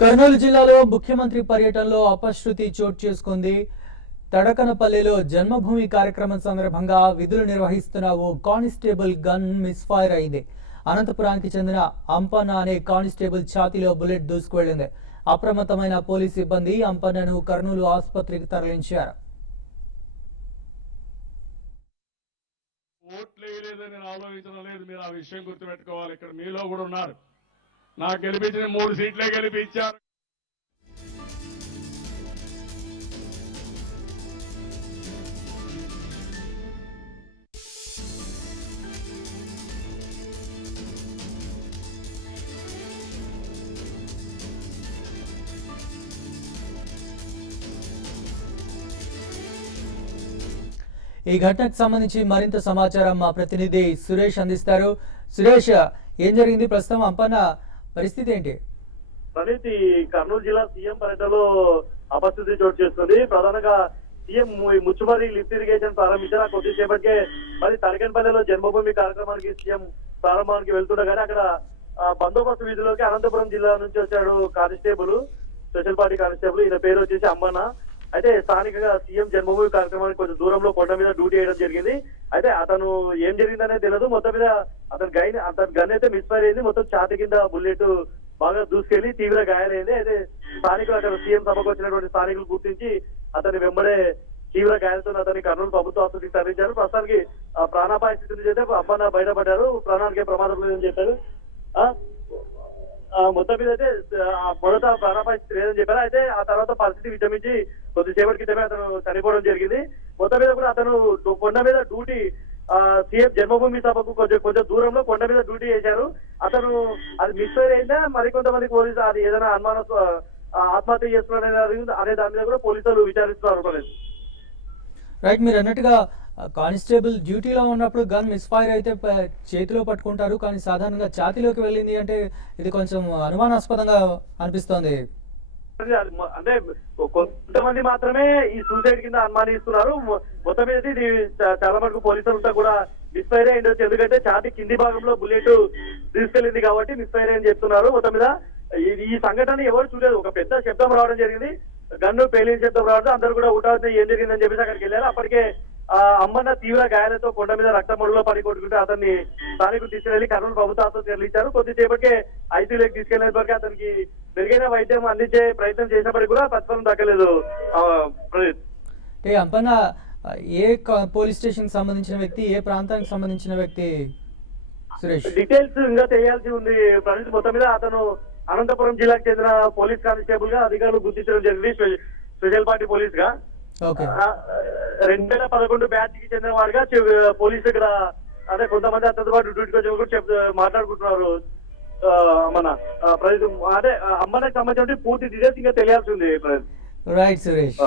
కర్నూలు జిల్లాలో ముఖ్యమంత్రి పర్యటనలో అపశృతి చోటు చేసుకుంది. తడకనపల్లిలో జన్మభూమి కార్యక్రమం సందర్భంగా విధులు నిర్వహిస్తున్న ఓ కానిస్టేబుల్ గన్ మిస్ఫైర్ అయింది. అనంతపురానికి చెందిన అంపన్న అనే కానిస్టేబుల్ ఛాతీలో బుల్లెట్ దూసుకువెళ్లింది. అప్రమత్తమైన పోలీసు సిబ్బంది అంపన్నను కర్నూలు ఆసుపత్రికి తరలించారు. ఓట్లేయలేదని నేను ఆలోచించడం లేదు. మీరు ఆ విషయం గుర్తుపెట్టుకోవాలి. ఇక్కడ మీలో కూడా ఉన్నారు. నాకు గెలిపించిన 3 సీట్లే గెలిపించారు. ఈ ఘటనకు సంబంధించి మరింత సమాచారం మా ప్రతినిధి సురేష్ అందిస్తారు. సురేష్, ఏం జరిగింది? ప్రస్తుతం అంపన్న పరిస్థితి ఏంటి? ప్రణీత్, కర్నూలు జిల్లా సీఎం పర్యటనలో అపస్థితి చోటు చేసుకుంది. ప్రధానంగా సీఎం ముచ్చుమరి లిఫ్ట్ ఇరిగేషన్ ప్రారంభించారు. కొద్దిసేపటికే మరి తడకనపల్లిలో జన్మభూమి కార్యక్రమానికి సీఎం ప్రారంభానికి వెళ్తుండగానే అక్కడ బందోబస్తు విధుల్లోకి అనంతపురం జిల్లా నుంచి వచ్చాడు కానిస్టేబుల్, స్పెషల్ పార్టీ కానిస్టేబుల్. ఈయన పేరు వచ్చేసి అమ్మన్న. అయితే స్థానికంగా సీఎం జన్మభూమి కార్యక్రమానికి కొంచెం దూరంలో కొండ మీద డ్యూటీ చేయడం జరిగింది. అయితే అతను ఏం జరిగిందనేది తెలియదు. మొత్తం మీద అతని గన్ అయితే మిస్ఫైర్ అయింది. మొత్తం ఛాతి కింద బుల్లెట్ బాగా దూసుకెళ్లి తీవ్ర గాయాలైంది. అయితే స్థానికులు అక్కడ సీఎం సభకు వచ్చినటువంటి స్థానికులు గుర్తించి అతని వెంబడే తీవ్ర గాయాలతో అతన్ని కర్నూలు ప్రభుత్వ ఆసుపత్రికి తరలించారు. ప్రస్తుతానికి ప్రాణాపాయ స్థితి నుంచి అయితే అమ్మన్న బయటపడ్డారు. ప్రాణానికి ప్రమాదం లేదని చెప్పారు. మొత్తం మీద అయితే మొదట ప్రాణాపాయ స్థితి లేదని చెప్పారు. అయితే ఆ తర్వాత పరిస్థితి విషమించి కొద్దిసేపటి క్రితమే అతను చనిపోవడం జరిగింది. మొత్తం మీద కూడా అతను కొండ మీద డ్యూటీ సీఎం జన్మభూమి సభకు కొంచెం దూరంలో కొండ మీద డ్యూటీ చేశారు. అతను అది మిస్ఫైర్ అయిందా, మరికొంతమంది పోలీసులు అది ఏదైనా అనుమానం ఆత్మహత్య చేస్తున్నారనే అనే దాని మీద కూడా పోలీసులు విచారిస్తున్నారు. రైట్, మీరు అన్నట్టుగా కానిస్టేబుల్ డ్యూటీలో ఉన్నప్పుడు గన్ మిస్ఫైర్ అయితే చేతిలో పట్టుకుంటారు, కానీ సాధారణంగా ఛాతీలోకి వెళ్ళింది అంటే ఇది కొంచెం అనుమానాస్పదంగా అనిపిస్తోంది. అంటే కొంతమంది మాత్రమే ఈ సూసైడ్ కింద అనుమానిస్తున్నారు. మొత్తం మీద ఇది చాలా మటుకు పోలీసులంతా కూడా మిస్ఫైర్ అయ్యిండొచ్చు. ఎందుకంటే ఛాతీ కింది భాగంలో బుల్లెట్ తీసుకెళ్ళింది కాబట్టి మిస్ఫైర్ అని చెప్తున్నారు. మొత్తం మీద ఈ సంఘటన ఎవరు చూడలేదు. ఒక పెద్ద శబ్దం రావడం జరిగింది, గన్ను పేలిన శబ్దం రావడం, అందరూ కూడా ఊటాల్సిన ఏం జరిగిందని చెప్పేసి అక్కడికి వెళ్ళారు. అప్పటికే అమ్మన్న తీవ్ర గాయాలతో కొండ మీద రక్తమడులో పడి కొట్టుకుంటే అతన్ని స్థానికులు తీసుకెళ్లి కర్నూలు ప్రభుత్వ ఆసుపత్రికి తరలించారు. కొద్దిసేపటికే ఐసీయూలోకి తీసుకెళ్లేప్పటికీ అతనికి మెరుగైన వైద్యం అందించే ప్రయత్నం చేసినప్పటికీ కూడా ప్రతిఫలం దక్కలేదు. అంపన్న ఏ పోలీస్ స్టేషన్ సంబంధించిన వ్యక్తి, ఏ ప్రాంతానికి సంబంధించిన వ్యక్తి సురేష్? డీటెయిల్స్ ఇంకా తెలియాల్సి ఉంది ప్రణీత్. మొత్తం మీద అతను అనంతపురం జిల్లాకు చెందిన పోలీస్ కానిస్టేబుల్ గా అధికారులు గుర్తించడం జరిగింది. స్పెషల్ పార్టీ పోలీస్ గా 2011 బ్యాచ్ కి చెందిన వాడిగా పోలీసు ఇక్కడ అదే కొంతమంది అతనితో పాటు డ్యూటీకి వచ్చి కూడా మాట్లాడుకుంటున్నారు. మన అదే అమ్మకి సంబంధించిన పూర్తి డీటెయిల్స్ ఇంకా తెలియాల్సి ఉంది. రైట్ సురేష్.